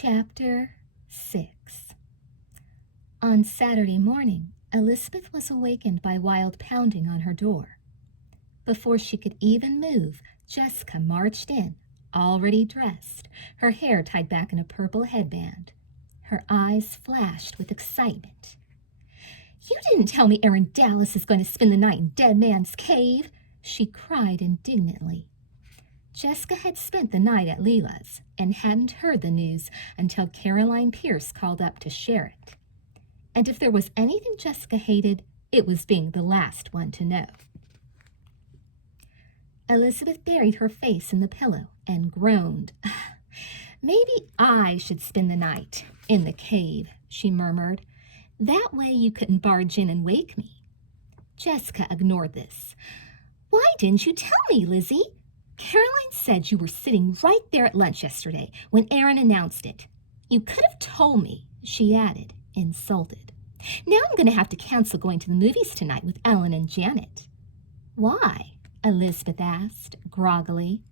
Chapter 6. On Saturday morning, Elizabeth was awakened by wild pounding on her door. Before she could even move, Jessica marched in, already dressed, her hair tied back in a purple headband. Her eyes flashed with excitement. "You didn't tell me Aaron Dallas is going to spend the night in Dead Man's Cave," she cried indignantly. Jessica had spent the night at Leela's and hadn't heard the news until Caroline Pierce called up to share it. And if there was anything Jessica hated, it was being the last one to know. Elizabeth buried her face in the pillow and groaned. "Maybe I should spend the night in the cave," she murmured. "That way you couldn't barge in and wake me." Jessica ignored this. "Why didn't you tell me, Lizzie? Caroline said you were sitting right there at lunch yesterday when Aaron announced it. You could have told me," she added, insulted. "Now I'm going to have to cancel going to the movies tonight with Ellen and Janet." "Why?" Elizabeth asked, groggily.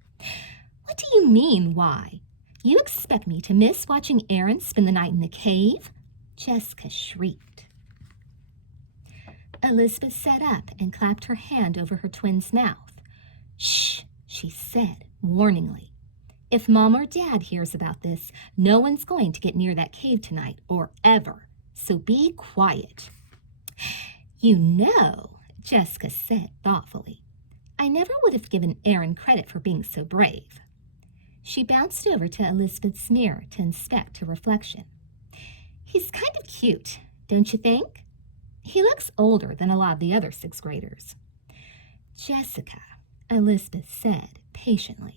"What do you mean, why? You expect me to miss watching Aaron spend the night in the cave?" Jessica shrieked. Elizabeth sat up and clapped her hand over her twin's mouth. "Shh," she said, warningly. "If Mom or Dad hears about this, no one's going to get near that cave tonight or ever, so be quiet." "You know," Jessica said thoughtfully, "I never would have given Aaron credit for being so brave." She bounced over to Elizabeth's mirror to inspect her reflection. "He's kind of cute, don't you think? He looks older than a lot of the other sixth graders." "Jessica," Elizabeth said patiently,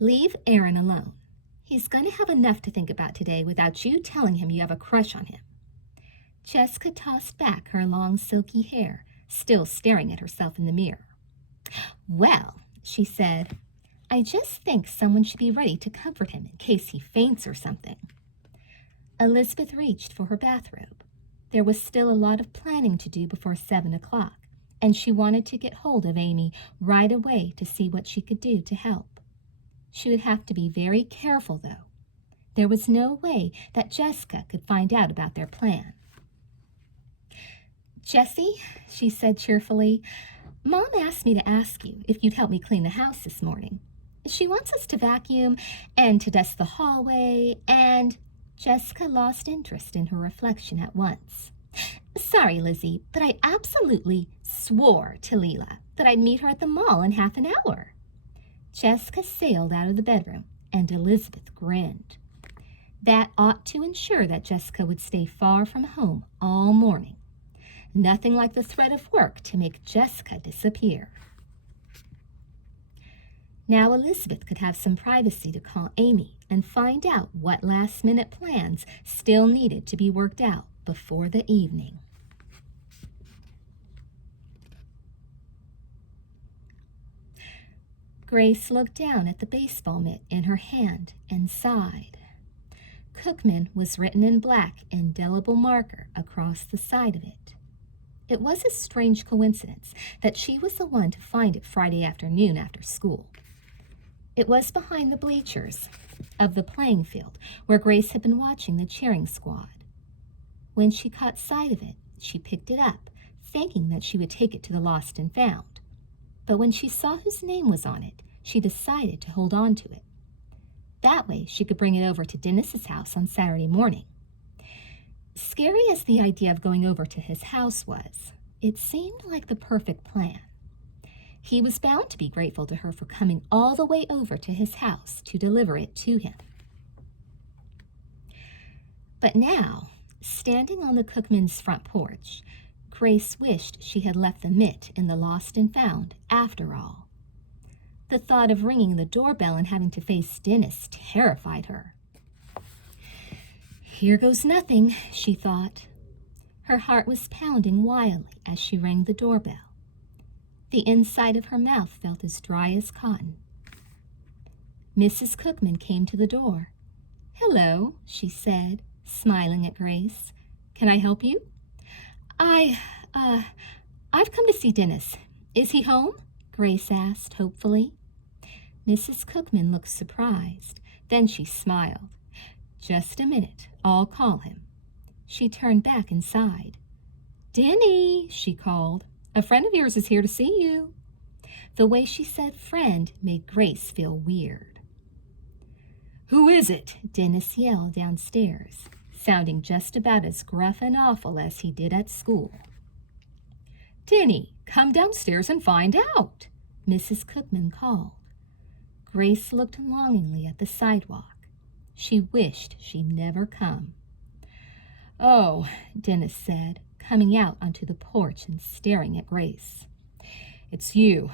"leave Aaron alone. He's going to have enough to think about today without you telling him you have a crush on him." Jessica tossed back her long silky hair, still staring at herself in the mirror. "Well," she said, "I just think someone should be ready to comfort him in case he faints or something." Elizabeth reached for her bathrobe. There was still a lot of planning to do before 7 o'clock, and she wanted to get hold of Amy right away to see what she could do to help. She would have to be very careful, though. There was no way that Jessica could find out about their plan. "Jessie," she said cheerfully, "Mom asked me to ask you if you'd help me clean the house this morning. She wants us to vacuum and to dust the hallway, and—" Jessica lost interest in her reflection at once. "Sorry, Lizzie, but I absolutely swore to Leela that I'd meet her at the mall in half an hour." Jessica sailed out of the bedroom, and Elizabeth grinned. That ought to ensure that Jessica would stay far from home all morning. Nothing like the threat of work to make Jessica disappear. Now Elizabeth could have some privacy to call Amy and find out what last-minute plans still needed to be worked out before the evening. Grace looked down at the baseball mitt in her hand and sighed. Cookman was written in black indelible marker across the side of it. It was a strange coincidence that she was the one to find it Friday afternoon after school. It was behind the bleachers of the playing field where Grace had been watching the cheering squad. When she caught sight of it, she picked it up, thinking that she would take it to the lost and found. But when she saw whose name was on it, she decided to hold on to it. That way she could bring it over to Dennis's house on Saturday morning. Scary as the idea of going over to his house was, it seemed like the perfect plan. He was bound to be grateful to her for coming all the way over to his house to deliver it to him. But now, standing on the Cookman's front porch, Grace wished she had left the mitt in the lost and found after all. The thought of ringing the doorbell and having to face Dennis terrified her. "Here goes nothing," she thought. Her heart was pounding wildly as she rang the doorbell. The inside of her mouth felt as dry as cotton. Mrs. Cookman came to the door. "Hello," she said, smiling at Grace. "Can I help you?" I've come to see Dennis. Is he home?" Grace asked hopefully. Mrs. Cookman looked surprised. Then she smiled. Just a minute, I'll call him. She turned back inside. Denny, she called. A friend of yours is here to see you. The way she said friend made Grace feel weird. Who is it? Dennis yelled downstairs, sounding just about as gruff and awful as he did at school. Denny, come downstairs and find out, Mrs. Cookman called. Grace looked longingly at the sidewalk. She wished she'd never come. Oh, Dennis said, coming out onto the porch and staring at Grace. It's you.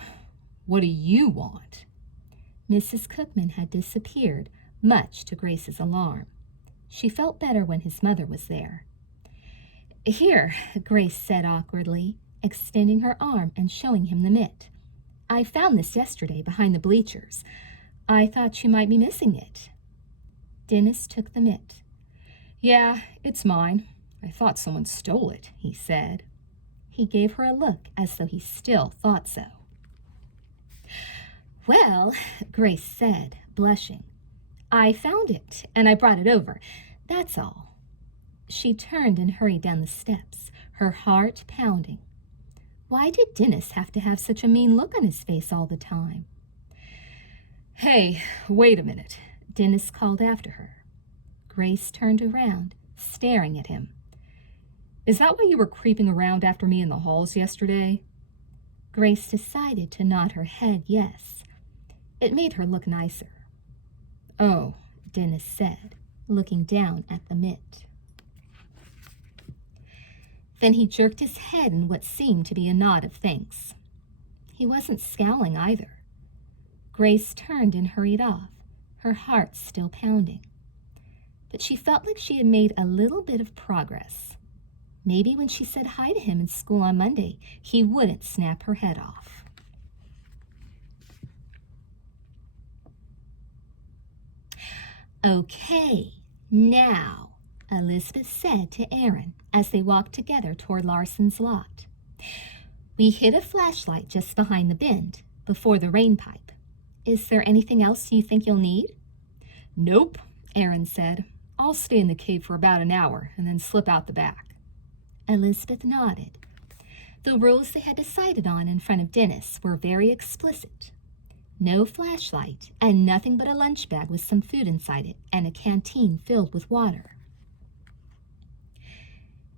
What do you want? Mrs. Cookman had disappeared, much to Grace's alarm. She felt better when his mother was there. Here, Grace said awkwardly, extending her arm and showing him the mitt. I found this yesterday behind the bleachers. I thought you might be missing it. Dennis took the mitt. Yeah, it's mine. I thought someone stole it, he said. He gave her a look as though he still thought so. Well, Grace said, blushing, I found it, and I brought it over. That's all. She turned and hurried down the steps, her heart pounding. Why did Dennis have to have such a mean look on his face all the time? Hey, wait a minute, Dennis called after her. Grace turned around, staring at him. Is that why you were creeping around after me in the halls yesterday? Grace decided to nod her head yes. It made her look nicer. Oh, Dennis said, looking down at the mitt. Then he jerked his head in what seemed to be a nod of thanks. He wasn't scowling either. Grace turned and hurried off, her heart still pounding. But she felt like she had made a little bit of progress. Maybe when she said hi to him in school on Monday, he wouldn't snap her head off. Okay, now, Elizabeth said to Aaron as they walked together toward Larson's lot. We hid a flashlight just behind the bend, before the rain pipe. Is there anything else you think you'll need? Nope, Aaron said. I'll stay in the cave for about an hour and then slip out the back. Elizabeth nodded. The rules they had decided on in front of Dennis were very explicit. No flashlight, and nothing but a lunch bag with some food inside it and a canteen filled with water.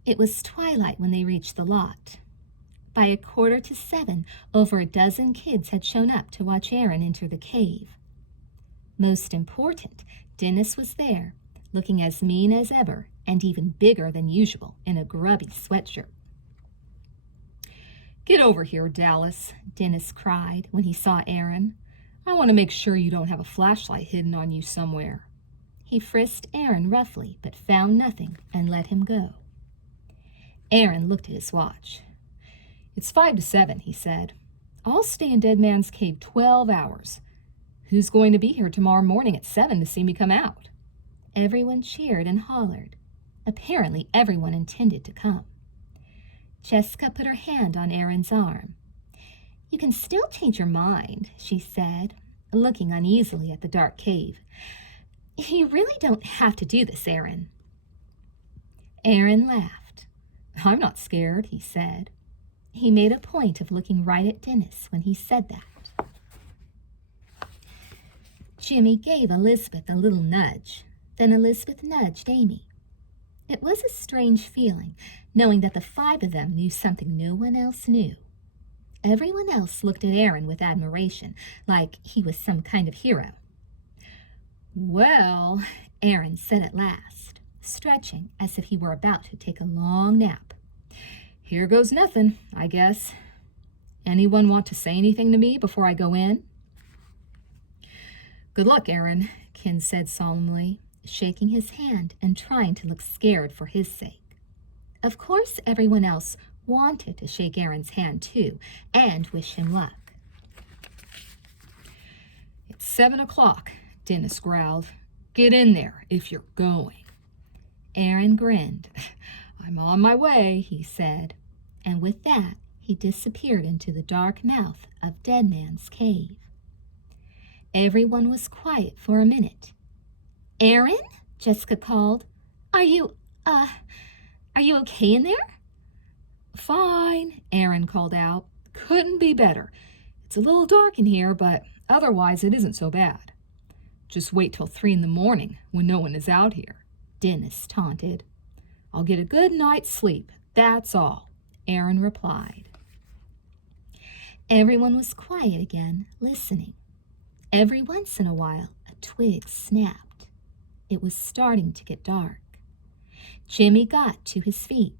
It was twilight when they reached the lot. By 6:45, over a dozen kids had shown up to watch Aaron enter the cave. Most important, Dennis was there, looking as mean as ever and even bigger than usual in a grubby sweatshirt. Get over here, Dallas, Dennis cried when he saw Aaron. I want to make sure you don't have a flashlight hidden on you somewhere. He frisked Aaron roughly, but found nothing and let him go. Aaron looked at his watch. It's 5 to 7, he said. I'll stay in Dead Man's Cave 12 hours. Who's going to be here tomorrow morning at 7 to see me come out? Everyone cheered and hollered. Apparently everyone intended to come. Jessica put her hand on Aaron's arm. You can still change your mind, she said, looking uneasily at the dark cave. You really don't have to do this, Aaron. Aaron laughed. I'm not scared, he said. He made a point of looking right at Dennis when he said that. Jimmy gave Elizabeth a little nudge. Then Elizabeth nudged Amy. It was a strange feeling, knowing that the 5 of them knew something no one else knew. Everyone else looked at Aaron with admiration, like he was some kind of hero. Well, Aaron said at last, stretching as if he were about to take a long nap. Here goes nothing, I guess. Anyone want to say anything to me before I go in? Good luck, Aaron, Ken said solemnly, shaking his hand and trying to look scared for his sake. Of course, everyone else wanted to shake Aaron's hand too and wish him luck. It's 7 o'clock, Dennis growled. Get in there if you're going. Aaron grinned. I'm on my way, he said, and with that he disappeared into the dark mouth of Dead Man's Cave. Everyone was quiet for a minute. Aaron? Jessica called. Are you, are you okay in there? Fine, Aaron called out. Couldn't be better. It's a little dark in here, but otherwise it isn't so bad. Just wait till 3 in the morning when no one is out here, Dennis taunted. I'll get a good night's sleep, that's all, Aaron replied. Everyone was quiet again, listening. Every once in a while, a twig snapped. It was starting to get dark. Jimmy got to his feet.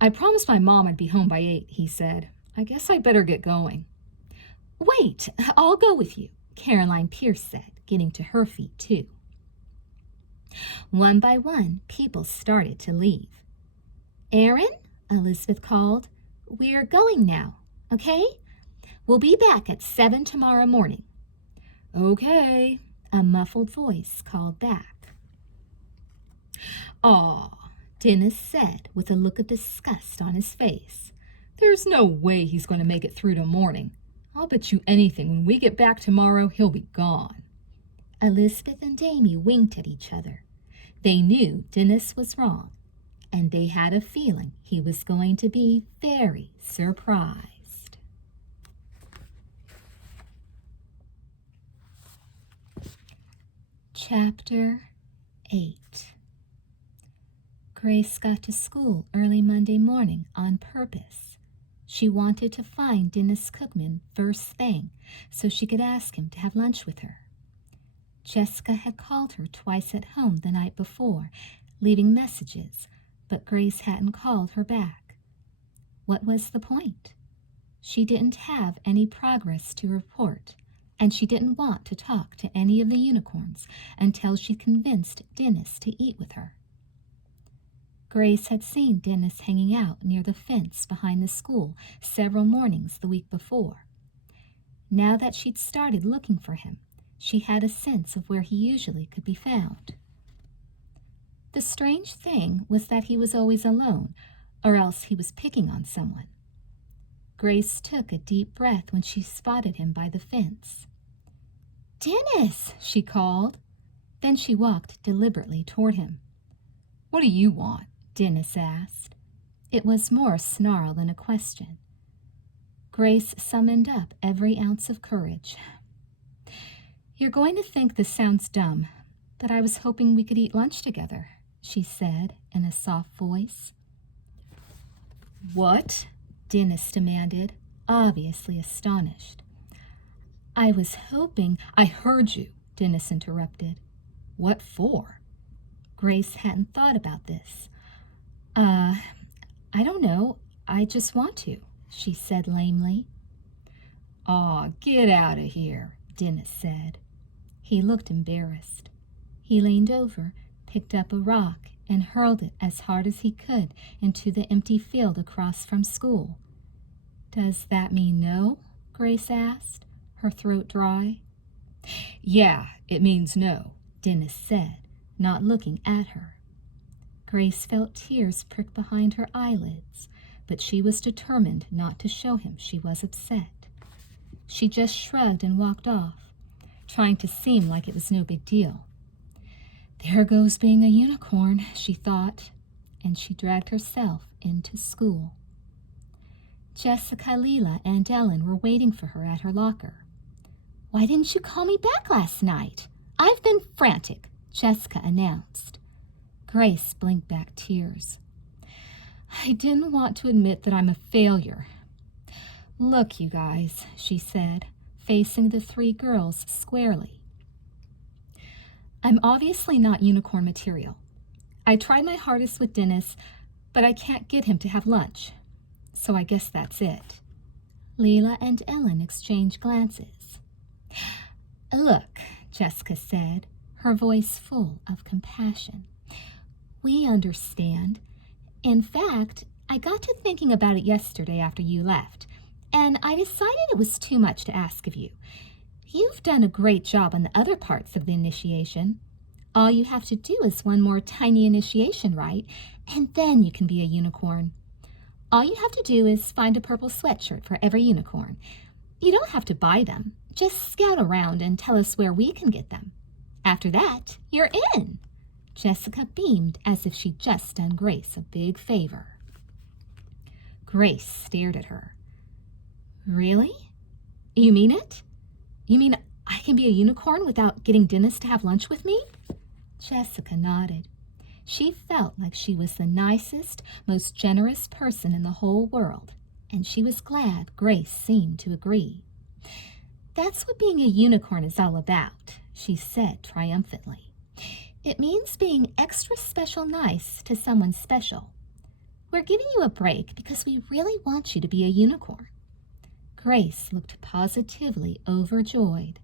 I promised my mom I'd be home by 8, he said. I guess I'd better get going. Wait, I'll go with you, Caroline Pierce said, getting to her feet too. One by one, people started to leave. Aaron, Elizabeth called, we're going now, okay? We'll be back at 7 tomorrow morning. Okay, a muffled voice called back. Aw, Dennis said with a look of disgust on his face. There's no way he's going to make it through till morning. I'll bet you anything when we get back tomorrow he'll be gone. Elizabeth and Amy winked at each other. They knew Dennis was wrong, and they had a feeling he was going to be very surprised. Chapter 8. Grace got to school early Monday morning on purpose. She wanted to find Dennis Cookman first thing so she could ask him to have lunch with her. Jessica had called her twice at home the night before, leaving messages, but Grace hadn't called her back. What was the point? She didn't have any progress to report, and she didn't want to talk to any of the unicorns until she convinced Dennis to eat with her. Grace had seen Dennis hanging out near the fence behind the school several mornings the week before. Now that she'd started looking for him, she had a sense of where he usually could be found. The strange thing was that he was always alone, or else he was picking on someone. Grace took a deep breath when she spotted him by the fence. "Dennis!" she called. Then she walked deliberately toward him. "What do you want?" Dennis asked. It was more a snarl than a question. Grace summoned up every ounce of courage. "You're going to think this sounds dumb, but I was hoping we could eat lunch together," she said in a soft voice. "What?" Dennis demanded, obviously astonished. "I was hoping—" "I heard you," Dennis interrupted. "What for?" Grace hadn't thought about this. I don't know. I just want to," she said lamely. "Aw, get out of here," Dennis said. He looked embarrassed. He leaned over, picked up a rock, and hurled it as hard as he could into the empty field across from school. "Does that mean no?" Grace asked, her throat dry. "Yeah, it means no," Dennis said, not looking at her. Grace felt tears prick behind her eyelids, but she was determined not to show him she was upset. She just shrugged and walked off, trying to seem like it was no big deal. There goes being a unicorn, she thought, and she dragged herself into school. Jessica, Leela, and Ellen were waiting for her at her locker. "Why didn't you call me back last night? I've been frantic," Jessica announced. Grace blinked back tears. "I didn't want to admit that I'm a failure." "Look, you guys," she said, facing the three girls squarely. "I'm obviously not unicorn material. I tried my hardest with Dennis, but I can't get him to have lunch. So I guess that's it." Leela and Ellen exchanged glances. "Look," Jessica said, her voice full of compassion. "We understand. In fact, I got to thinking about it yesterday after you left, and I decided it was too much to ask of you. You've done a great job on the other parts of the initiation. All you have to do is one more tiny initiation rite, and then you can be a unicorn. All you have to do is find a purple sweatshirt for every unicorn. You don't have to buy them. Just scout around and tell us where we can get them. After that, you're in." Jessica beamed as if she'd just done Grace a big favor. Grace stared at her. Really? You mean it? You mean I can be a unicorn without getting Dennis to have lunch with me? Jessica nodded. She felt like she was the nicest, most generous person in the whole world, and she was glad Grace seemed to agree. That's what being a unicorn is all about, she said triumphantly. It means being extra special nice to someone special. We're giving you a break because we really want you to be a unicorn. Grace looked positively overjoyed.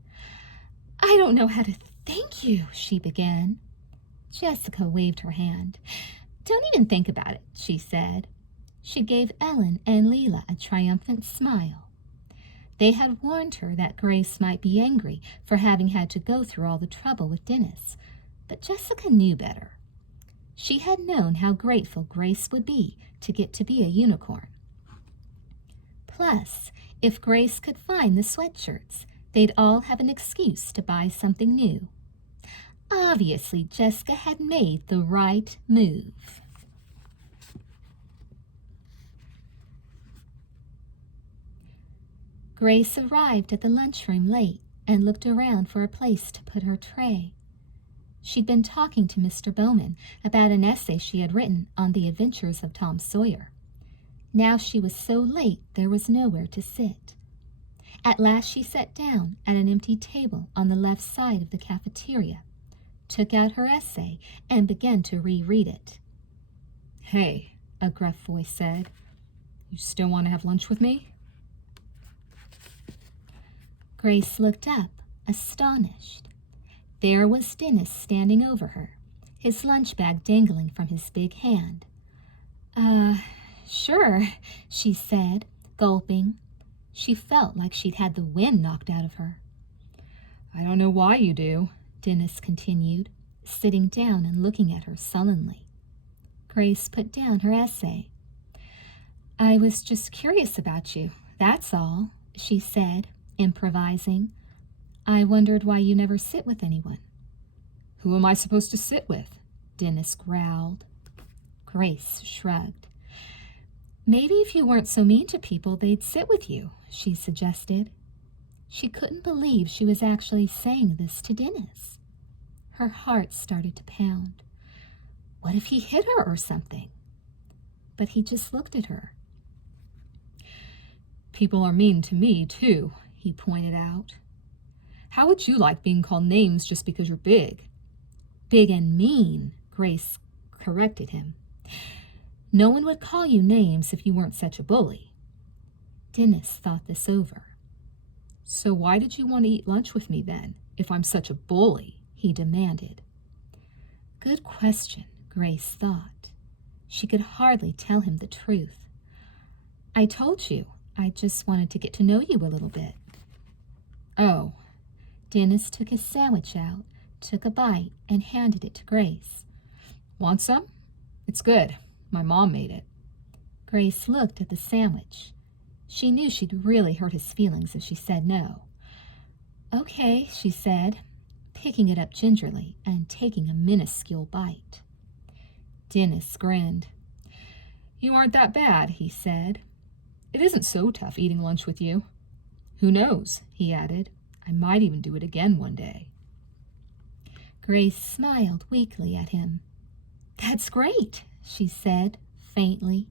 I don't know how to thank you, she began. Jessica waved her hand. Don't even think about it, she said. She gave Ellen and Leela a triumphant smile. They had warned her that Grace might be angry for having had to go through all the trouble with Dennis, but Jessica knew better. She had known how grateful Grace would be to get to be a unicorn. Plus, if Grace could find the sweatshirts, they'd all have an excuse to buy something new. Obviously, Jessica had made the right move. Grace arrived at the lunchroom late and looked around for a place to put her tray. She'd been talking to Mr. Bowman about an essay she had written on the adventures of Tom Sawyer. Now she was so late there was nowhere to sit. At last she sat down at an empty table on the left side of the cafeteria, took out her essay, and began to reread it. Hey, a gruff voice said. You still want to have lunch with me? Grace looked up, astonished. There was Dennis standing over her, his lunch bag dangling from his big hand. Sure, she said, gulping. She felt like she'd had the wind knocked out of her. I don't know why you do, Dennis continued, sitting down and looking at her sullenly. Grace put down her essay. I was just curious about you, that's all, she said, improvising. I wondered why you never sit with anyone. Who am I supposed to sit with? Dennis growled. Grace shrugged. Maybe if you weren't so mean to people, they'd sit with you, she suggested. She couldn't believe she was actually saying this to Dennis. Her heart started to pound. What if he hit her or something? But he just looked at her. People are mean to me, too, he pointed out. How would you like being called names just because you're big? Big and mean, Grace corrected him. No one would call you names if you weren't such a bully. Dennis thought this over. So why did you want to eat lunch with me then, if I'm such a bully? He demanded. Good question, Grace thought. She could hardly tell him the truth. I told you, I just wanted to get to know you a little bit. Oh. Dennis took his sandwich out, took a bite, and handed it to Grace. Want some? It's good. My mom made it. Grace looked at the sandwich. She knew she'd really hurt his feelings if she said no. Okay, she said, picking it up gingerly and taking a minuscule bite. Dennis grinned. You aren't that bad, he said. It isn't so tough eating lunch with you. Who knows, he added. I might even do it again one day. Grace smiled weakly at him. That's great, she said faintly.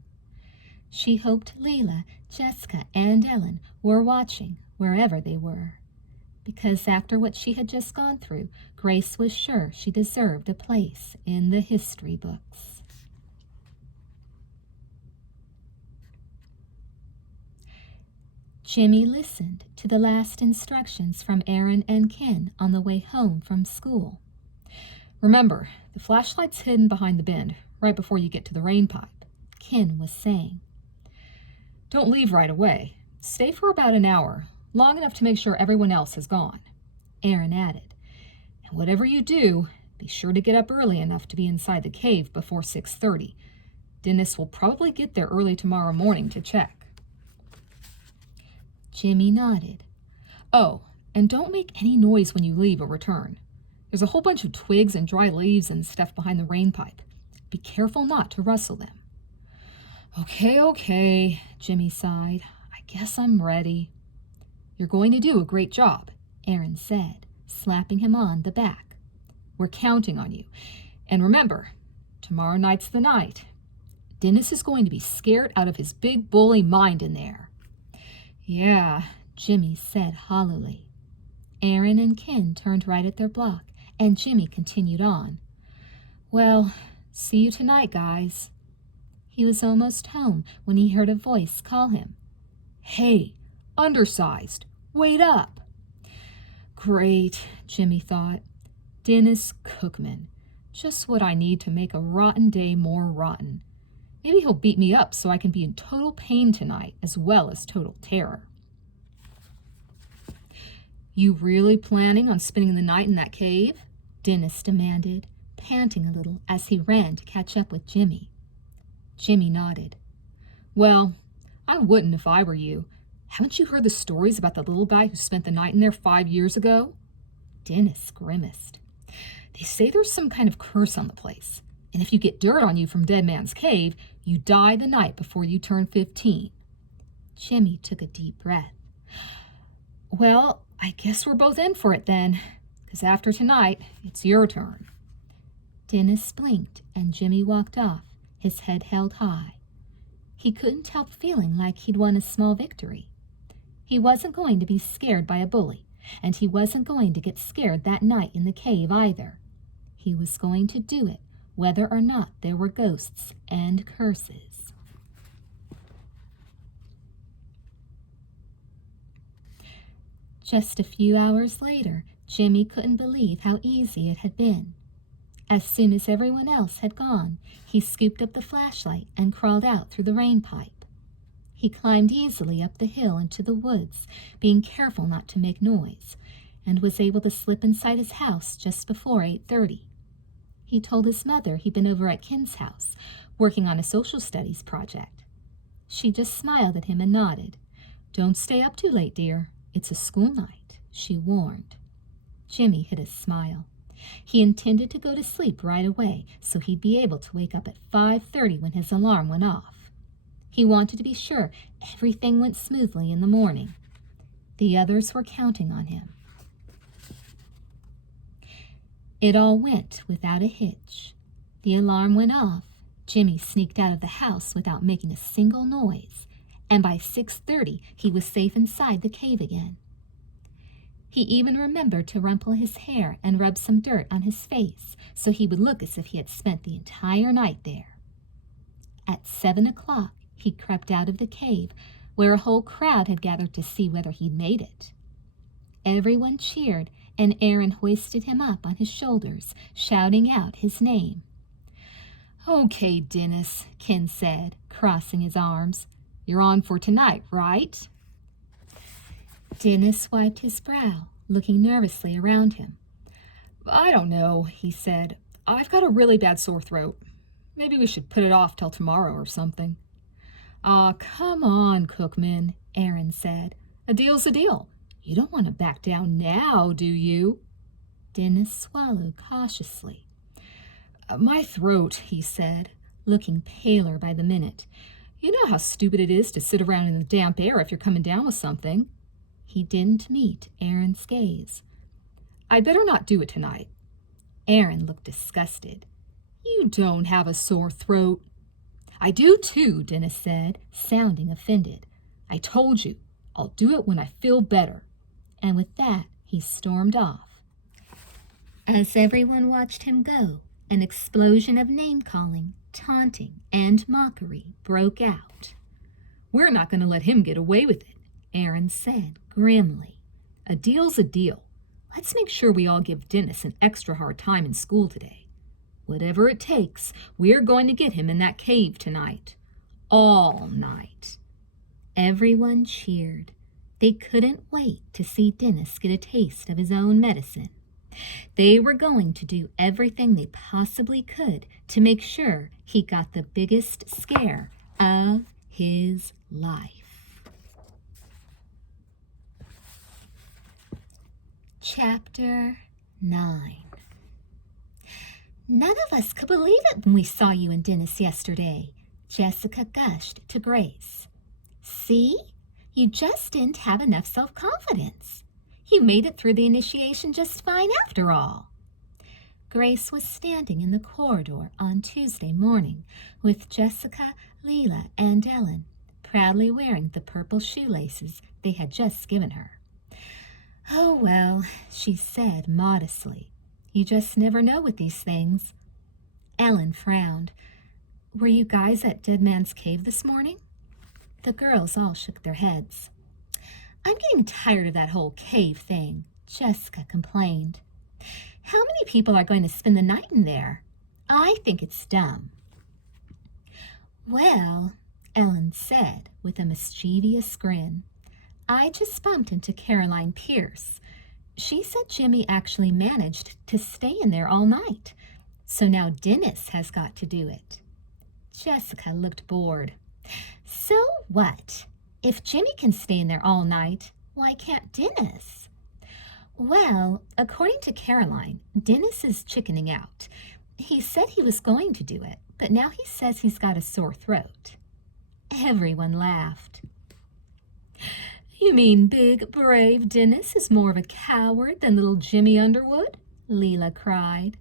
She hoped Leela, Jessica, and Ellen were watching wherever they were, because after what she had just gone through, Grace was sure she deserved a place in the history books. Jimmy listened to the last instructions from Aaron and Ken on the way home from school. Remember, the flashlight's hidden behind the bend, right before you get to the rain pipe, Ken was saying. Don't leave right away. Stay for about an hour, long enough to make sure everyone else has gone, Aaron added. And whatever you do, be sure to get up early enough to be inside the cave before 6:30. Dennis will probably get there early tomorrow morning to check. Jimmy nodded. Oh, and don't make any noise when you leave or return. There's a whole bunch of twigs and dry leaves and stuff behind the rain pipe. Be careful not to rustle them. Okay, Jimmy sighed. I guess I'm ready. You're going to do a great job, Aaron said, slapping him on the back. We're counting on you. And remember, tomorrow night's the night. Dennis is going to be scared out of his big bully mind in there. Yeah, Jimmy said hollowly. Aaron and Ken turned right at their block, and Jimmy continued on. Well, see you tonight, guys. He was almost home when he heard a voice call him. Hey, undersized, wait up. Great, Jimmy thought. Dennis Cookman. Just what I need to make a rotten day more rotten. Maybe he'll beat me up so I can be in total pain tonight as well as total terror. You really planning on spending the night in that cave? Dennis demanded, panting a little as he ran to catch up with Jimmy. Jimmy nodded. Well, I wouldn't if I were you. Haven't you heard the stories about the little guy who spent the night in there 5 years ago? Dennis grimaced. They say there's some kind of curse on the place, and if you get dirt on you from Dead Man's Cave, you die the night before you turn 15. Jimmy took a deep breath. Well, I guess we're both in for it then, because after tonight, it's your turn. Dennis blinked, and Jimmy walked off, his head held high. He couldn't help feeling like he'd won a small victory. He wasn't going to be scared by a bully, and he wasn't going to get scared that night in the cave either. He was going to do it, whether or not there were ghosts and curses. Just a few hours later, Jimmy couldn't believe how easy it had been. As soon as everyone else had gone, he scooped up the flashlight and crawled out through the rain pipe. He climbed easily up the hill into the woods, being careful not to make noise, and was able to slip inside his house just before 8:30. He told his mother he'd been over at Ken's house, working on a social studies project. She just smiled at him and nodded. Don't stay up too late, dear. It's a school night, she warned. Jimmy hid a smile. He intended to go to sleep right away so he'd be able to wake up at 5:30 when his alarm went off. He wanted to be sure everything went smoothly in the morning. The others were counting on him. It all went without a hitch. The alarm went off. Jimmy sneaked out of the house without making a single noise, and by 6:30 he was safe inside the cave again. He even remembered to rumple his hair and rub some dirt on his face so he would look as if he had spent the entire night there. At 7 o'clock, he crept out of the cave, where a whole crowd had gathered to see whether he'd made it. Everyone cheered, and Aaron hoisted him up on his shoulders, shouting out his name. Okay, Dennis, Ken said, crossing his arms. You're on for tonight, right? Dennis wiped his brow, looking nervously around him. I don't know, he said. I've got a really bad sore throat. Maybe we should put it off till tomorrow or something. Aw, come on, Cookman, Aaron said. A deal's a deal. You don't want to back down now, do you? Dennis swallowed cautiously. My throat, he said, looking paler by the minute. You know how stupid it is to sit around in the damp air if you're coming down with something. He didn't meet Aaron's gaze. I'd better not do it tonight. Aaron looked disgusted. You don't have a sore throat. I do too, Dennis said, sounding offended. I told you, I'll do it when I feel better. And with that, he stormed off. As everyone watched him go, an explosion of name-calling, taunting, and mockery broke out. We're not going to let him get away with it, Aaron said grimly. A deal's a deal. Let's make sure we all give Dennis an extra hard time in school today. Whatever it takes, we're going to get him in that cave tonight. All night. Everyone cheered. They couldn't wait to see Dennis get a taste of his own medicine. They were going to do everything they possibly could to make sure he got the biggest scare of his life. Chapter 9. None of us could believe it when we saw you and Dennis yesterday, Jessica gushed to Grace. See? You just didn't have enough self-confidence. You made it through the initiation just fine after all. Grace was standing in the corridor on Tuesday morning with Jessica, Leela, and Ellen, proudly wearing the purple shoelaces they had just given her. Oh, well, she said modestly. You just never know with these things. Ellen frowned. Were you guys at Dead Man's Cave this morning? The girls all shook their heads. I'm getting tired of that whole cave thing, Jessica complained. How many people are going to spend the night in there? I think it's dumb. Well, Ellen said with a mischievous grin, I just bumped into Caroline Pierce. She said Jimmy actually managed to stay in there all night, so now Dennis has got to do it. Jessica looked bored. So what? If Jimmy can stay in there all night, why can't Dennis? Well, according to Caroline, Dennis is chickening out. He said he was going to do it, but now he says he's got a sore throat. Everyone laughed. You mean big, brave Dennis is more of a coward than little Jimmy Underwood? Leela cried.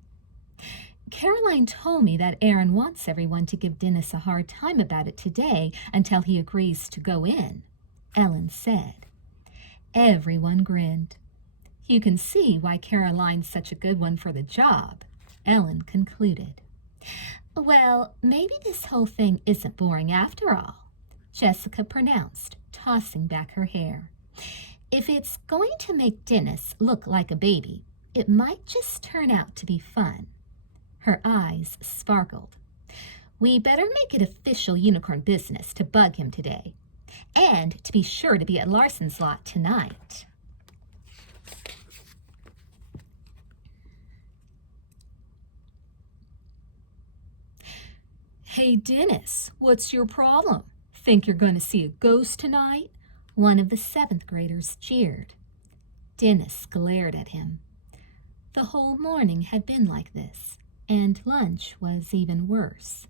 Caroline told me that Aaron wants everyone to give Dennis a hard time about it today until he agrees to go in, Ellen said. Everyone grinned. You can see why Caroline's such a good one for the job, Ellen concluded. Well, maybe this whole thing isn't boring after all, Jessica pronounced, tossing back her hair. If it's going to make Dennis look like a baby, it might just turn out to be fun. Her eyes sparkled. We better make it official unicorn business to bug him today, and to be sure to be at Larson's lot tonight. Hey, Dennis, what's your problem? Think you're going to see a ghost tonight? One of the 7th graders jeered. Dennis glared at him. The whole morning had been like this, and lunch was even worse.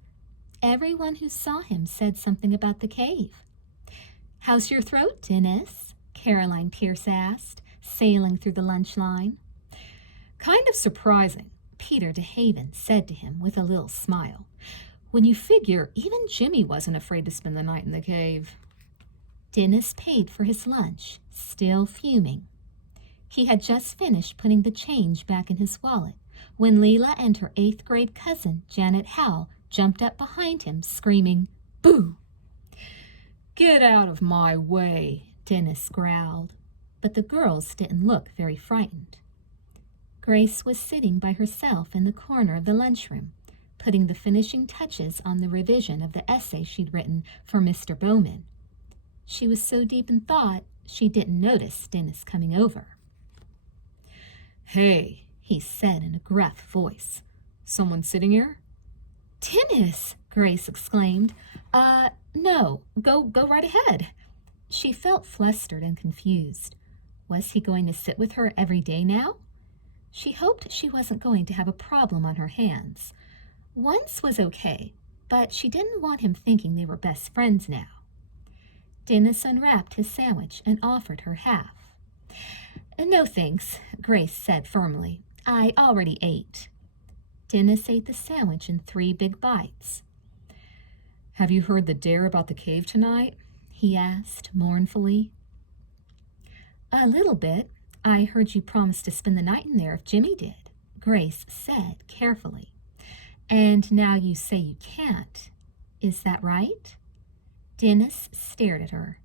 Everyone who saw him said something about the cave. How's your throat, Dennis? Caroline Pierce asked, sailing through the lunch line. Kind of surprising, Peter DeHaven said to him with a little smile. When you figure even Jimmy wasn't afraid to spend the night in the cave. Dennis paid for his lunch, still fuming. He had just finished putting the change back in his wallet when Leela and her 8th grade cousin, Janet Howell, jumped up behind him, screaming, Boo! Get out of my way, Dennis growled, but the girls didn't look very frightened. Grace was sitting by herself in the corner of the lunchroom, putting the finishing touches on the revision of the essay she'd written for Mr. Bowman. She was so deep in thought, she didn't notice Dennis coming over. Hey, he said in a gruff voice. Someone sitting here? Dennis, Grace exclaimed. No, go right ahead. She felt flustered and confused. Was he going to sit with her every day now? She hoped she wasn't going to have a problem on her hands. Once was okay, but she didn't want him thinking they were best friends now. Dennis unwrapped his sandwich and offered her half. No thanks, Grace said firmly. I already ate. Dennis ate the sandwich in 3 big bites. Have you heard the dare about the cave tonight? He asked mournfully. A little bit. I heard you promised to spend the night in there if Jimmy did, Grace said carefully. And now you say you can't. Is that right? Dennis stared at her.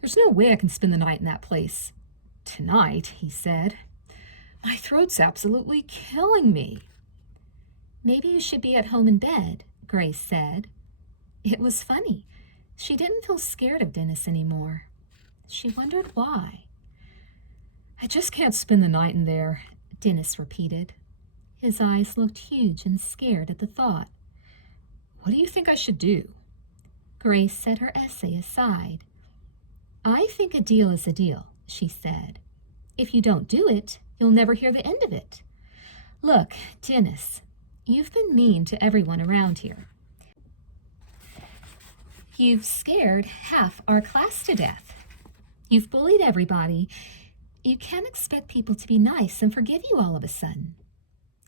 There's no way I can spend the night in that place. Tonight, he said. My throat's absolutely killing me. Maybe you should be at home in bed, Grace said. It was funny. She didn't feel scared of Dennis anymore. She wondered why. I just can't spend the night in there, Dennis repeated. His eyes looked huge and scared at the thought. What do you think I should do? Grace set her essay aside. I think a deal is a deal, she said. If you don't do it, you'll never hear the end of it. Look, Dennis, You've been mean to everyone around here. You've scared half our class to death. You've bullied everybody. You can't expect people to be nice and forgive you all of a sudden.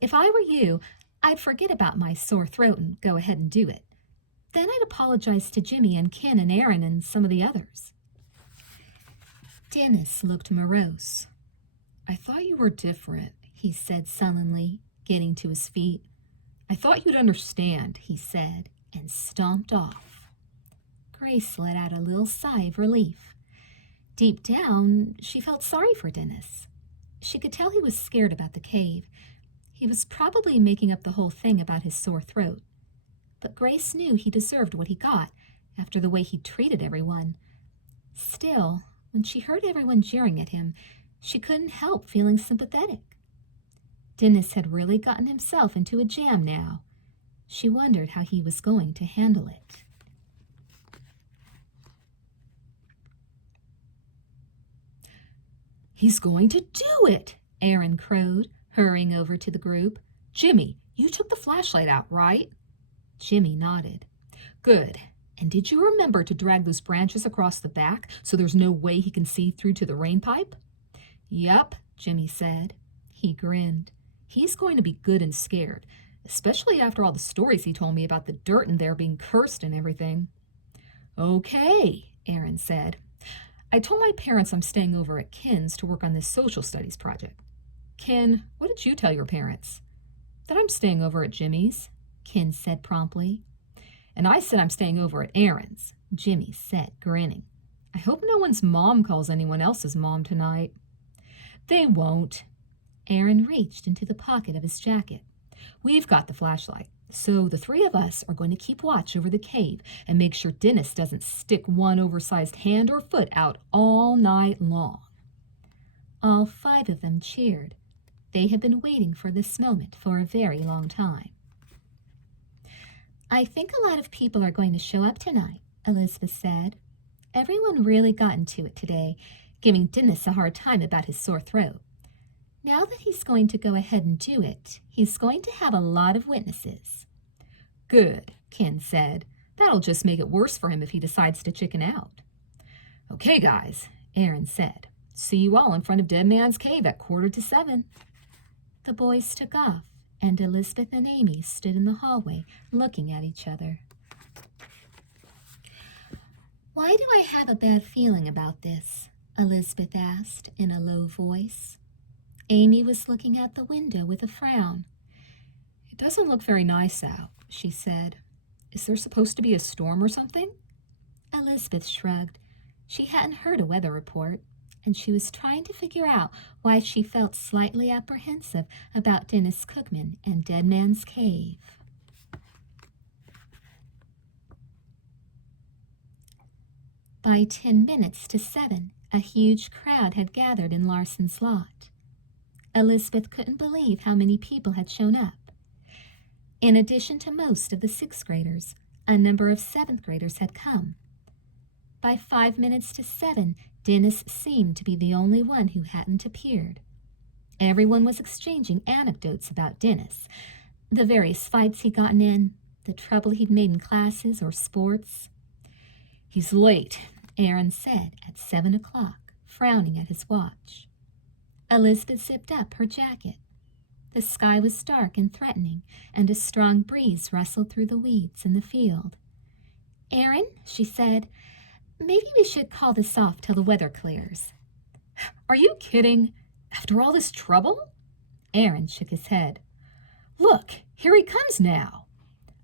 If I were you, I'd forget about my sore throat and go ahead and do it. Then I'd apologize to Jimmy and Ken and Aaron and some of the others. Dennis looked morose. I thought you were different, He said sullenly, getting to his feet. I thought you'd understand. He said, and stomped off. Grace let out a little sigh of relief. Deep down, she felt sorry for Dennis. She could tell he was scared about the cave. He was probably making up the whole thing about his sore throat. But Grace knew he deserved what he got after the way he treated everyone. Still, when she heard everyone jeering at him, she couldn't help feeling sympathetic. Dennis had really gotten himself into a jam now. She wondered how he was going to handle it. He's going to do it, Aaron crowed, hurrying over to the group. Jimmy, you took the flashlight out, right? Jimmy nodded. Good. And did you remember to drag those branches across the back so there's no way he can see through to the rain pipe? Yup, Jimmy said. He grinned. He's going to be good and scared, especially after all the stories he told me about the dirt in there being cursed and everything. Okay, Aaron said. I told my parents I'm staying over at Ken's to work on this social studies project. Ken, what did you tell your parents? That I'm staying over at Jimmy's, Ken said promptly. And I said I'm staying over at Aaron's, Jimmy said, grinning. I hope no one's mom calls anyone else's mom tonight. They won't. Aaron reached into the pocket of his jacket. We've got the flashlight, so the three of us are going to keep watch over the cave and make sure Dennis doesn't stick one oversized hand or foot out all night long. All 5 of them cheered. They had been waiting for this moment for a very long time. I think a lot of people are going to show up tonight, Elizabeth said. Everyone really got into it today, giving Dennis a hard time about his sore throat. Now that he's going to go ahead and do it, he's going to have a lot of witnesses. Good, Ken said. That'll just make it worse for him if he decides to chicken out. Okay, guys, Aaron said. See you all in front of Dead Man's Cave at 6:45. The boys took off, and Elizabeth and Amy stood in the hallway looking at each other. Why do I have a bad feeling about this? Elizabeth asked in a low voice. Amy was looking out the window with a frown. It doesn't look very nice out, she said. Is there supposed to be a storm or something? Elizabeth shrugged. She hadn't heard a weather report, and she was trying to figure out why she felt slightly apprehensive about Dennis Cookman and Dead Man's Cave. By 7:10, a huge crowd had gathered in Larson's lot. Elizabeth couldn't believe how many people had shown up. In addition to most of the 6th graders, a number of 7th graders had come. By 7:05, Dennis seemed to be the only one who hadn't appeared. Everyone was exchanging anecdotes about Dennis, the various fights he'd gotten in, the trouble he'd made in classes or sports. He's late, Aaron said at 7:00, frowning at his watch. Elizabeth zipped up her jacket. The sky was dark and threatening, and a strong breeze rustled through the weeds in the field. Aaron, she said, maybe we should call this off till the weather clears. Are you kidding? After all this trouble? Aaron shook his head. Look, here he comes now.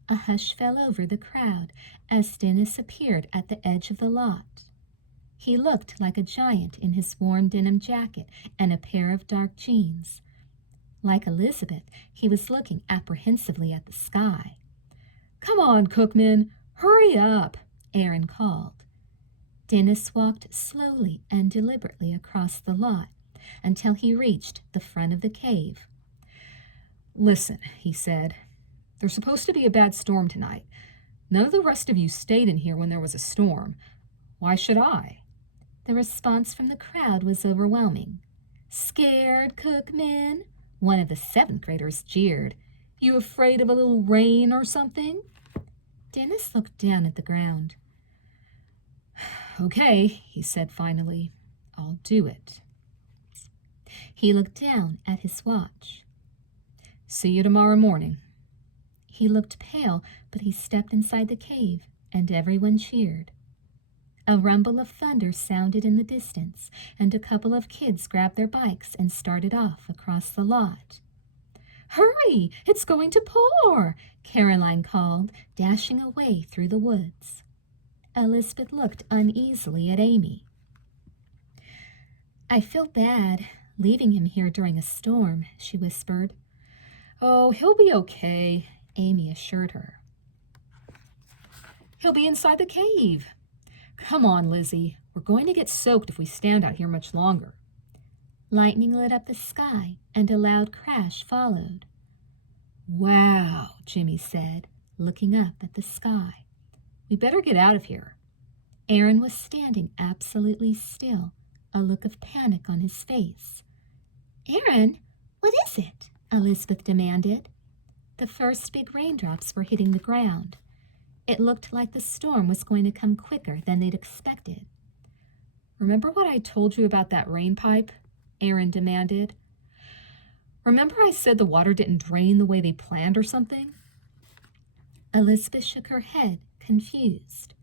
A hush fell over the crowd as Dennis appeared at the edge of the lot. He looked like a giant in his worn denim jacket and a pair of dark jeans. Like Elizabeth, he was looking apprehensively at the sky. Come on, Cookman, hurry up, Aaron called. Dennis walked slowly and deliberately across the lot until he reached the front of the cave. Listen, he said, there's supposed to be a bad storm tonight. None of the rest of you stayed in here when there was a storm. Why should I? The response from the crowd was overwhelming. Scared, Cookman? One of the 7th graders jeered. You afraid of a little rain or something?" Dennis looked down at the ground. "Okay," he said finally. "I'll do it." He looked down at his watch. "See you tomorrow morning." He looked pale, but he stepped inside the cave, and everyone cheered. A rumble of thunder sounded in the distance, and a couple of kids grabbed their bikes and started off across the lot. "Hurry! It's going to pour!" Caroline called, dashing away through the woods. Elizabeth looked uneasily at Amy. "I feel bad, leaving him here during a storm," she whispered. "Oh, he'll be okay," Amy assured her. "He'll be inside the cave. Come on, Lizzie. We're going to get soaked if we stand out here much longer." Lightning lit up the sky, and a loud crash followed. "Wow," Jimmy said, looking up at the sky. "We better get out of here." Aaron was standing absolutely still, a look of panic on his face. "Aaron, what is it?" Elizabeth demanded. The first big raindrops were hitting the ground. It looked like the storm was going to come quicker than they'd expected. "Remember what I told you about that rain pipe?" Aaron demanded. "Remember I said the water didn't drain the way they planned or something?" Elizabeth shook her head, confused.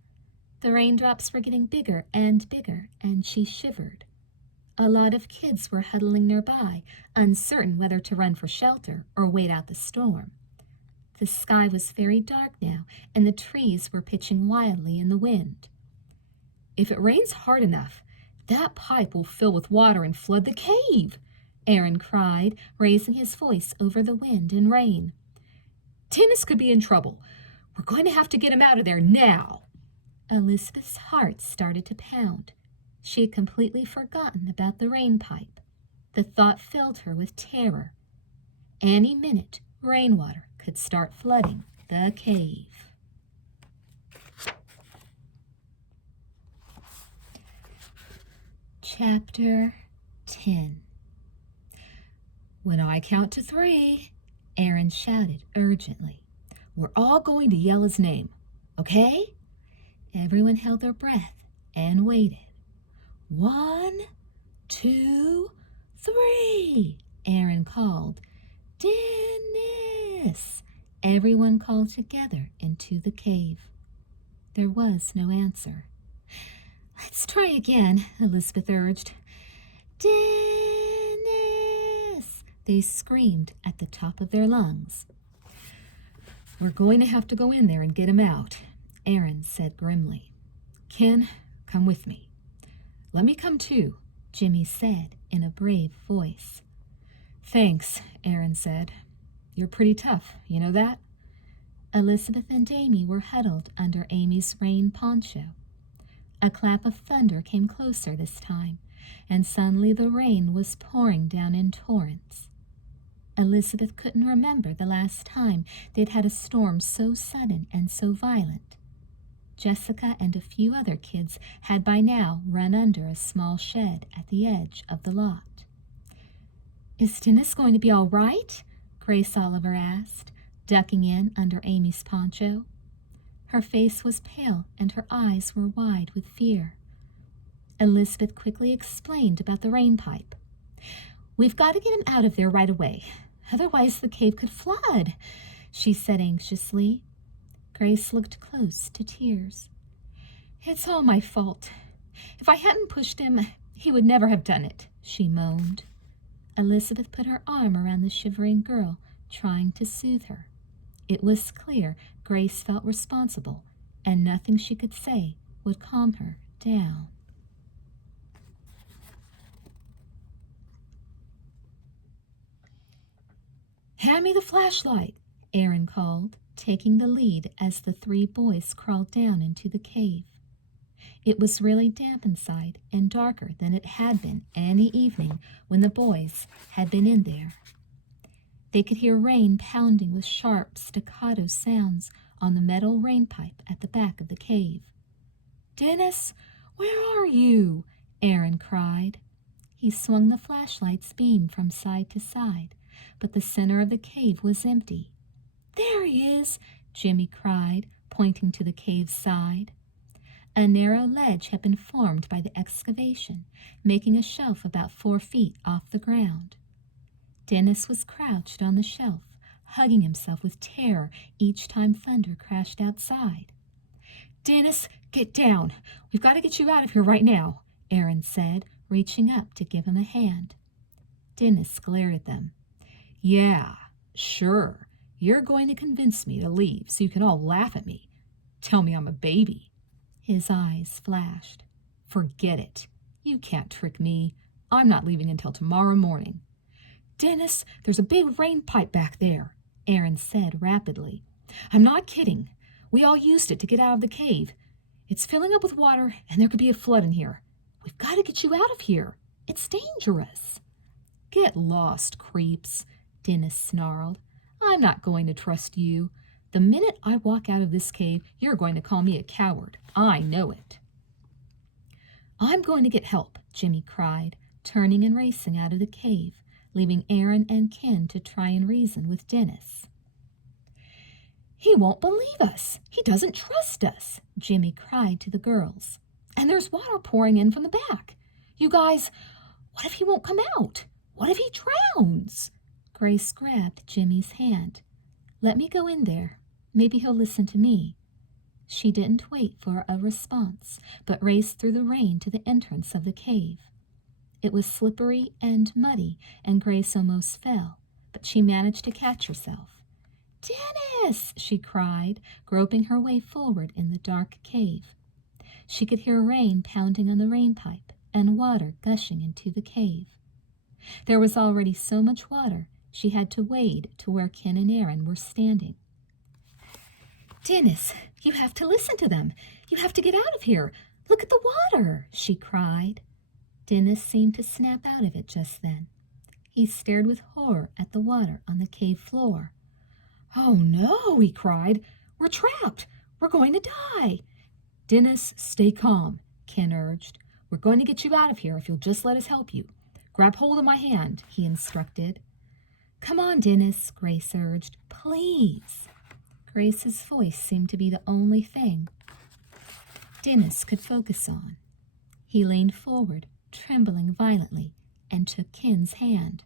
The raindrops were getting bigger, and she shivered. A lot of kids were huddling nearby, uncertain whether to run for shelter or wait out the storm. The sky was very dark now, and the trees were pitching wildly in the wind. "If it rains hard enough, that pipe will fill with water and flood the cave," Aaron cried, raising his voice over the wind and rain. "Dennis could be in trouble. We're going to have to get him out of there now." Elizabeth's heart started to pound. She had completely forgotten about the rain pipe. The thought filled her with terror. Any minute, rainwater could start flooding the cave. Chapter 10. "When I count to 3, Aaron shouted urgently. "we're all going to yell his name, okay?" Everyone held their breath and waited. 1, 2, 3, Aaron called. "Dennis!" Everyone called together into the cave. There was no answer. "Let's try again," Elizabeth urged. "Dennis!" they screamed at the top of their lungs. "We're going to have to go in there and get him out," Aaron said grimly. "Ken, come with me." "Let me come too," Jimmy said in a brave voice. "Thanks," Aaron said. "You're pretty tough, you know that?" Elizabeth and Amy were huddled under Amy's rain poncho. A clap of thunder came closer this time, and suddenly the rain was pouring down in torrents. Elizabeth couldn't remember the last time they'd had a storm so sudden and so violent. Jessica and a few other kids had by now run under a small shed at the edge of the lot. "Is Dennis going to be all right?" Grace Oliver asked, ducking in under Amy's poncho. Her face was pale and her eyes were wide with fear. Elizabeth quickly explained about the rain pipe. "We've got to get him out of there right away. Otherwise the cave could flood," she said anxiously. Grace looked close to tears. "It's all my fault. If I hadn't pushed him, he would never have done it," she moaned. Elizabeth put her arm around the shivering girl, trying to soothe her. It was clear Grace felt responsible, and nothing she could say would calm her down. "Hand me the flashlight," Aaron called, taking the lead as the 3 boys crawled down into the cave. It was really damp inside and darker than it had been any evening when the boys had been in there. They could hear rain pounding with sharp staccato sounds on the metal rain pipe at the back of the cave. "Dennis, where are you?" Aaron cried. He swung the flashlight's beam from side to side, but the center of the cave was empty. There he is, Jimmy cried, pointing to the cave's side. A narrow ledge had been formed by the excavation, making a shelf about 4 feet off the ground. Dennis was crouched on the shelf, hugging himself with terror each time thunder crashed outside. "Dennis, get down. We've got to get you out of here right now," Aaron said, reaching up to give him a hand. Dennis glared at them. "Yeah, sure. You're going to convince me to leave so you can all laugh at me. Tell me I'm a baby." His eyes flashed. "Forget it. You can't trick me. I'm not leaving until tomorrow morning." "Dennis, there's a big rain pipe back there," Aaron said rapidly. "I'm not kidding. We all used it to get out of the cave. It's filling up with water, and there could be a flood in here. We've got to get you out of here. It's dangerous." "Get lost, creeps," Dennis snarled. "I'm not going to trust you. The minute I walk out of this cave, you're going to call me a coward. I know it." "I'm going to get help," Jimmy cried, turning and racing out of the cave, leaving Aaron and Ken to try and reason with Dennis. "He won't believe us. He doesn't trust us," Jimmy cried to the girls. "And there's water pouring in from the back. You guys, what if he won't come out? What if he drowns?" Grace grabbed Jimmy's hand. "Let me go in there. Maybe he'll listen to me." She didn't wait for a response, but raced through the rain to the entrance of the cave. It was slippery and muddy, and Grace almost fell, but she managed to catch herself. "Dennis!" she cried, groping her way forward in the dark cave. She could hear rain pounding on the rain pipe and water gushing into the cave. There was already so much water, she had to wade to where Ken and Aaron were standing. "Dennis, you have to listen to them. You have to get out of here. Look at the water," she cried. Dennis seemed to snap out of it just then. He stared with horror at the water on the cave floor. "Oh no," he cried. "We're trapped. We're going to die." "Dennis, stay calm," Ken urged. "We're going to get you out of here if you'll just let us help you. Grab hold of my hand," he instructed. "Come on, Dennis," Grace urged. "Please." Grace's voice seemed to be the only thing Dennis could focus on. He leaned forward, trembling violently, and took Ken's hand.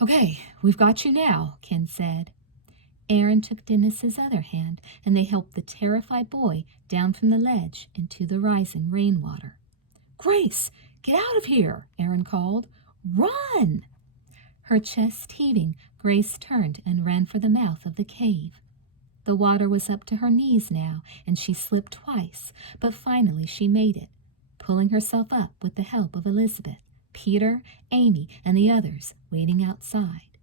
"Okay, we've got you now," Ken said. Aaron took Dennis's other hand, and they helped the terrified boy down from the ledge into the rising rainwater. "Grace, get out of here," Aaron called. "Run!" Her chest heaving, Grace turned and ran for the mouth of the cave. The water was up to her knees now, and she slipped twice, but finally she made it, pulling herself up with the help of Elizabeth, Peter, Amy, and the others waiting outside.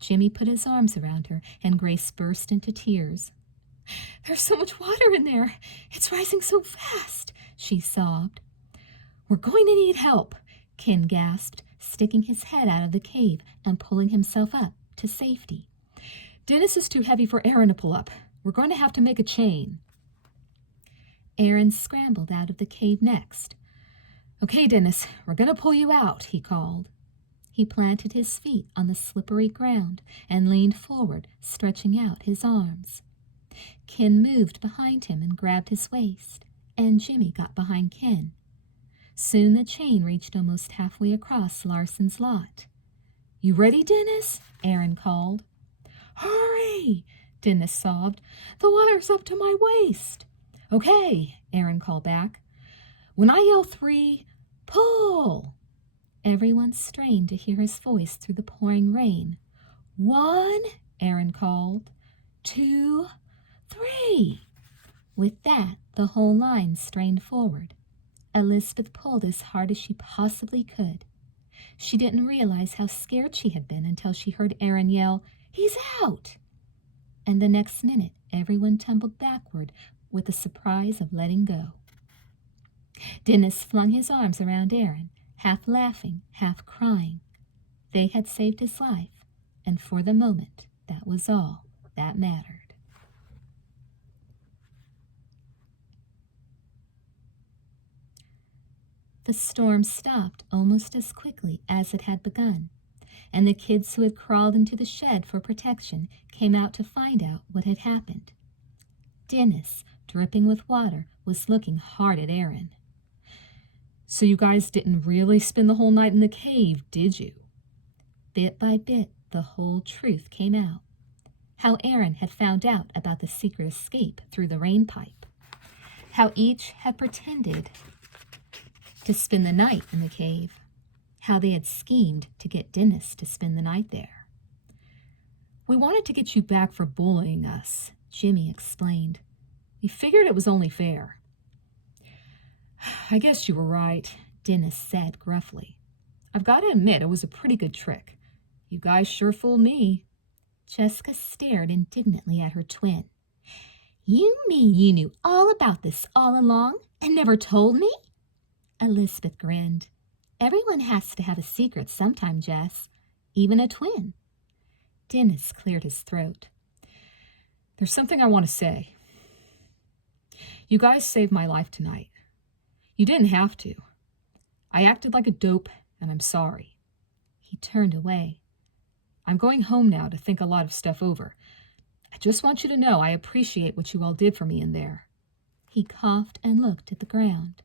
Jimmy put his arms around her, and Grace burst into tears. "There's so much water in there. It's rising so fast," she sobbed. "We're going to need help," Ken gasped, sticking his head out of the cave and pulling himself up to safety. "Dennis is too heavy for Aaron to pull up. We're going to have to make a chain." Aaron scrambled out of the cave next. "Okay, Dennis, we're going to pull you out," he called. He planted his feet on the slippery ground and leaned forward, stretching out his arms. Ken moved behind him and grabbed his waist, and Jimmy got behind Ken. Soon the chain reached almost halfway across Larson's lot. "You ready, Dennis?" Aaron called. "Hurry!" Dennis sobbed. "The water's up to my waist." "Okay," Aaron called back. "When I yell 3, pull!" Everyone strained to hear his voice through the pouring rain. 1, Aaron called. 2, 3. With that, the whole line strained forward. Elizabeth pulled as hard as she possibly could. She didn't realize how scared she had been until she heard Aaron yell, "He's out!" And the next minute, everyone tumbled backward with the surprise of letting go. Dennis flung his arms around Aaron, half laughing, half crying. They had saved his life, and for the moment, that was all that mattered. The storm stopped almost as quickly as it had begun, and the kids who had crawled into the shed for protection came out to find out what had happened. Dennis, dripping with water, was looking hard at Aaron. So you guys didn't really spend the whole night in the cave, did you? Bit by bit, the whole truth came out. How Aaron had found out about the secret escape through the rain pipe. How each had pretended to spend the night in the cave. How they had schemed to get Dennis to spend the night there. We wanted to get you back for bullying us, Jimmy explained. We figured it was only fair. I guess you were right, Dennis said gruffly. I've got to admit it was a pretty good trick. You guys sure fooled me. Jessica stared indignantly at her twin. You mean you knew all about this all along and never told me? Elizabeth grinned. Everyone has to have a secret sometime, Jess, even a twin. Dennis cleared his throat. There's something I want to say. You guys saved my life tonight. You didn't have to. I acted like a dope, and I'm sorry. He turned away. I'm going home now to think a lot of stuff over. I just want you to know I appreciate what you all did for me in there. He coughed and looked at the ground.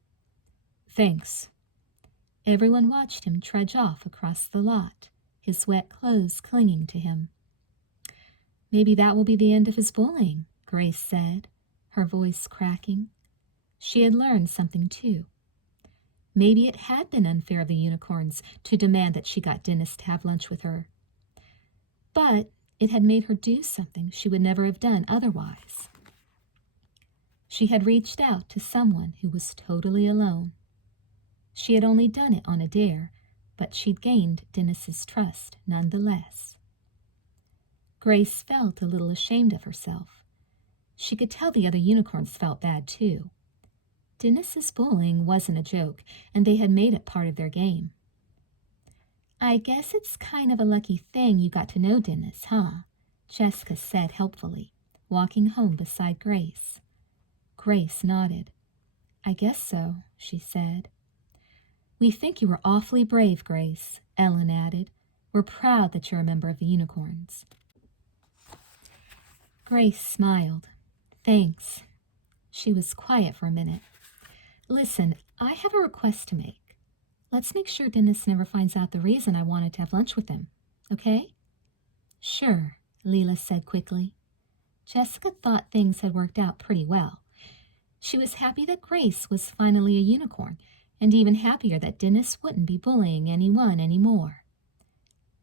Thanks. Everyone watched him trudge off across the lot, his wet clothes clinging to him. Maybe that will be the end of his bullying, Grace said, her voice cracking. She had learned something too. Maybe it had been unfair of the unicorns to demand that she got Dennis to have lunch with her. But it had made her do something she would never have done otherwise. She had reached out to someone who was totally alone. She had only done it on a dare, but she'd gained Dennis's trust nonetheless. Grace felt a little ashamed of herself. She could tell the other unicorns felt bad too. Dennis's bullying wasn't a joke, and they had made it part of their game. I guess it's kind of a lucky thing you got to know Dennis, huh? Jessica said helpfully, walking home beside Grace. Grace nodded. I guess so, she said. We think you were awfully brave, Grace, Ellen added. We're proud that you're a member of the unicorns. Grace smiled. Thanks. She was quiet for a minute. Listen, I have a request to make. Let's make sure Dennis never finds out the reason I wanted to have lunch with him, okay? Sure, Leela said quickly. Jessica thought things had worked out pretty well. She was happy that Grace was finally a unicorn, and even happier that Dennis wouldn't be bullying anyone anymore.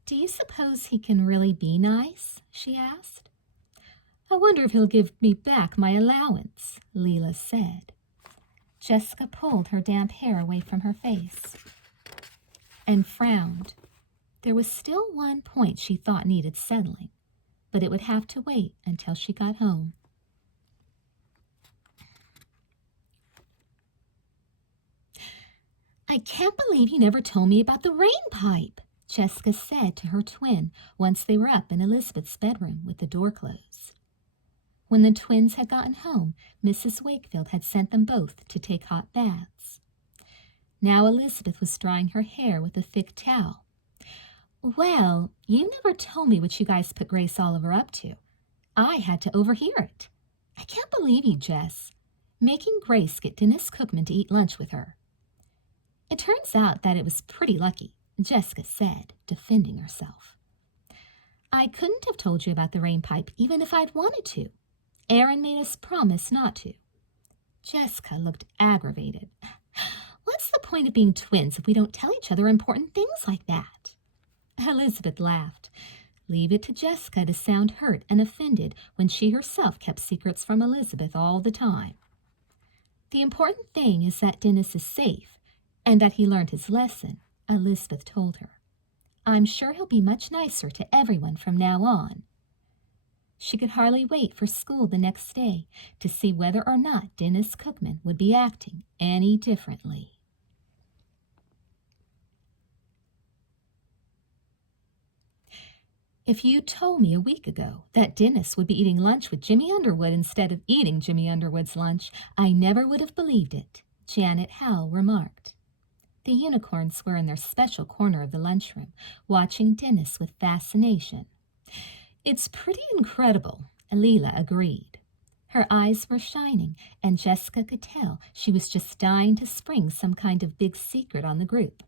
Do you suppose he can really be nice? She asked. I wonder if he'll give me back my allowance, Leela said. Jessica pulled her damp hair away from her face and frowned. There was still one point she thought needed settling, but it would have to wait until she got home. I can't believe you never told me about the rain pipe, Jessica said to her twin once they were up in Elizabeth's bedroom with the door closed. When the twins had gotten home, Mrs. Wakefield had sent them both to take hot baths. Now Elizabeth was drying her hair with a thick towel. Well, you never told me what you guys put Grace Oliver up to. I had to overhear it. I can't believe you, Jess. Making Grace get Dennis Cookman to eat lunch with her. It turns out that it was pretty lucky, Jessica said, defending herself. I couldn't have told you about the rain pipe even if I'd wanted to. Aaron made us promise not to. Jessica looked aggravated. What's the point of being twins if we don't tell each other important things like that? Elizabeth laughed. Leave it to Jessica to sound hurt and offended when she herself kept secrets from Elizabeth all the time. The important thing is that Dennis is safe and that he learned his lesson, Elizabeth told her. I'm sure he'll be much nicer to everyone from now on. She could hardly wait for school the next day to see whether or not Dennis Cookman would be acting any differently. If you told me a week ago that Dennis would be eating lunch with Jimmy Underwood instead of eating Jimmy Underwood's lunch, I never would have believed it, Janet Howell remarked. The unicorns were in their special corner of the lunchroom, watching Dennis with fascination. "It's pretty incredible," Leela agreed. Her eyes were shining, and Jessica could tell she was just dying to spring some kind of big secret on the group.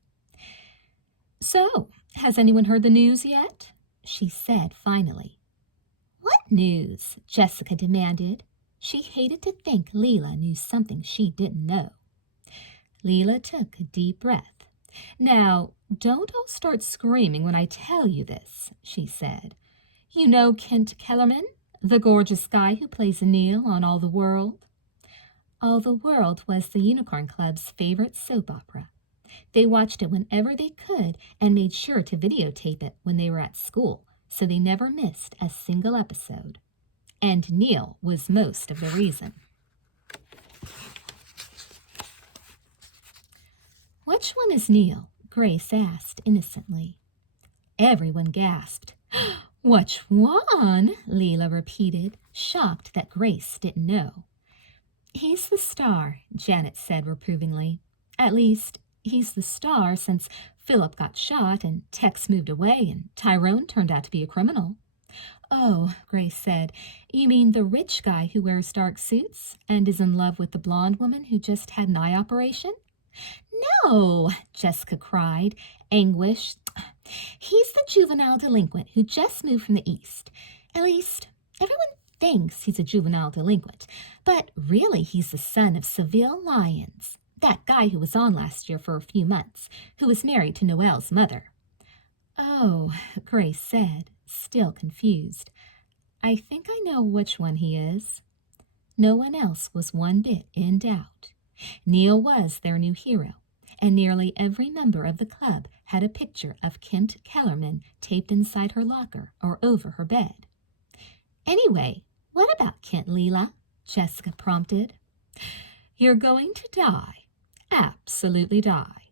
"So, has anyone heard the news yet?" she said finally. "What news?" Jessica demanded. She hated to think Leela knew something she didn't know. Leela took a deep breath. "Now, don't all start screaming when I tell you this," she said. "You know Kent Kellerman, the gorgeous guy who plays Neil on All the World?" All the World was the Unicorn Club's favorite soap opera. They watched it whenever they could and made sure to videotape it when they were at school, so they never missed a single episode. And Neil was most of the reason. "Which one is Neil?" Grace asked innocently. Everyone gasped. "Which one?" Leela repeated, shocked that Grace didn't know. "He's the star," Janet said reprovingly. "At least, he's the star since Philip got shot and Tex moved away and Tyrone turned out to be a criminal." "Oh," Grace said, "you mean the rich guy who wears dark suits and is in love with the blonde woman who just had an eye operation?" "No," Jessica cried, anguished. "He's the juvenile delinquent who just moved from the East. At least, everyone thinks he's a juvenile delinquent, but really he's the son of Seville Lyons, that guy who was on last year for a few months, who was married to Noelle's mother." "Oh," Grace said, still confused. "I think I know which one he is." No one else was one bit in doubt. Neil was their new hero, and nearly every member of the club had a picture of Kent Kellerman taped inside her locker or over her bed. "Anyway, what about Kent, Leela?" Jessica prompted. "You're going to die. Absolutely die.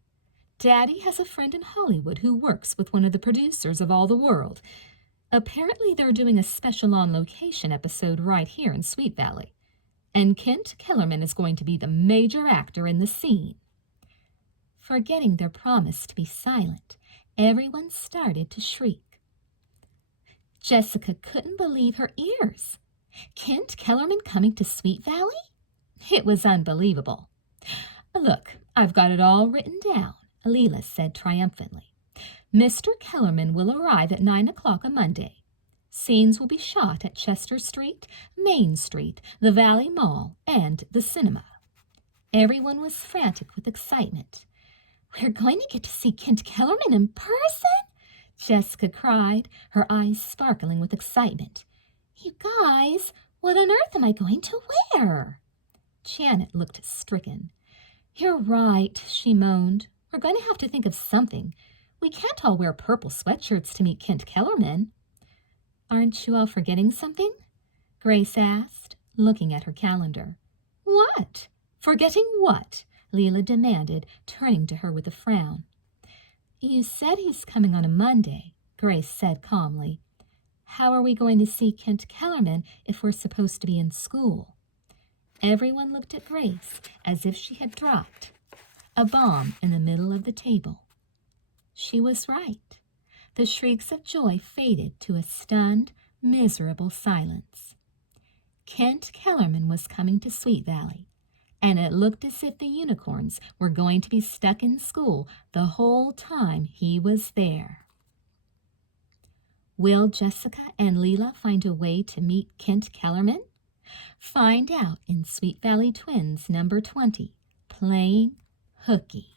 Daddy has a friend in Hollywood who works with one of the producers of All the World. Apparently they're doing a special on-location episode right here in Sweet Valley. And Kent Kellerman is going to be the major actor in the scene." Forgetting their promise to be silent, everyone started to shriek. Jessica couldn't believe her ears. Kent Kellerman coming to Sweet Valley? It was unbelievable. "Look, I've got it all written down," Leela said triumphantly. "Mr. Kellerman will arrive at 9 o'clock on Monday. Scenes will be shot at Chester Street, Main Street, the Valley Mall, and the cinema." Everyone was frantic with excitement. "We're going to get to see Kent Kellerman in person?" Jessica cried, her eyes sparkling with excitement. "You guys, what on earth am I going to wear?" Janet looked stricken. "You're right," she moaned. "We're going to have to think of something. We can't all wear purple sweatshirts to meet Kent Kellerman." "Aren't you all forgetting something?" Grace asked, looking at her calendar. "What? Forgetting what?" Leela demanded, turning to her with a frown. "You said he's coming on a Monday," Grace said calmly. "How are we going to see Kent Kellerman if we're supposed to be in school?" Everyone looked at Grace as if she had dropped a bomb in the middle of the table. She was right. The shrieks of joy faded to a stunned, miserable silence. Kent Kellerman was coming to Sweet Valley, and it looked as if the unicorns were going to be stuck in school the whole time he was there. Will Jessica and Leela find a way to meet Kent Kellerman? Find out in Sweet Valley Twins number 20, Playing Hooky.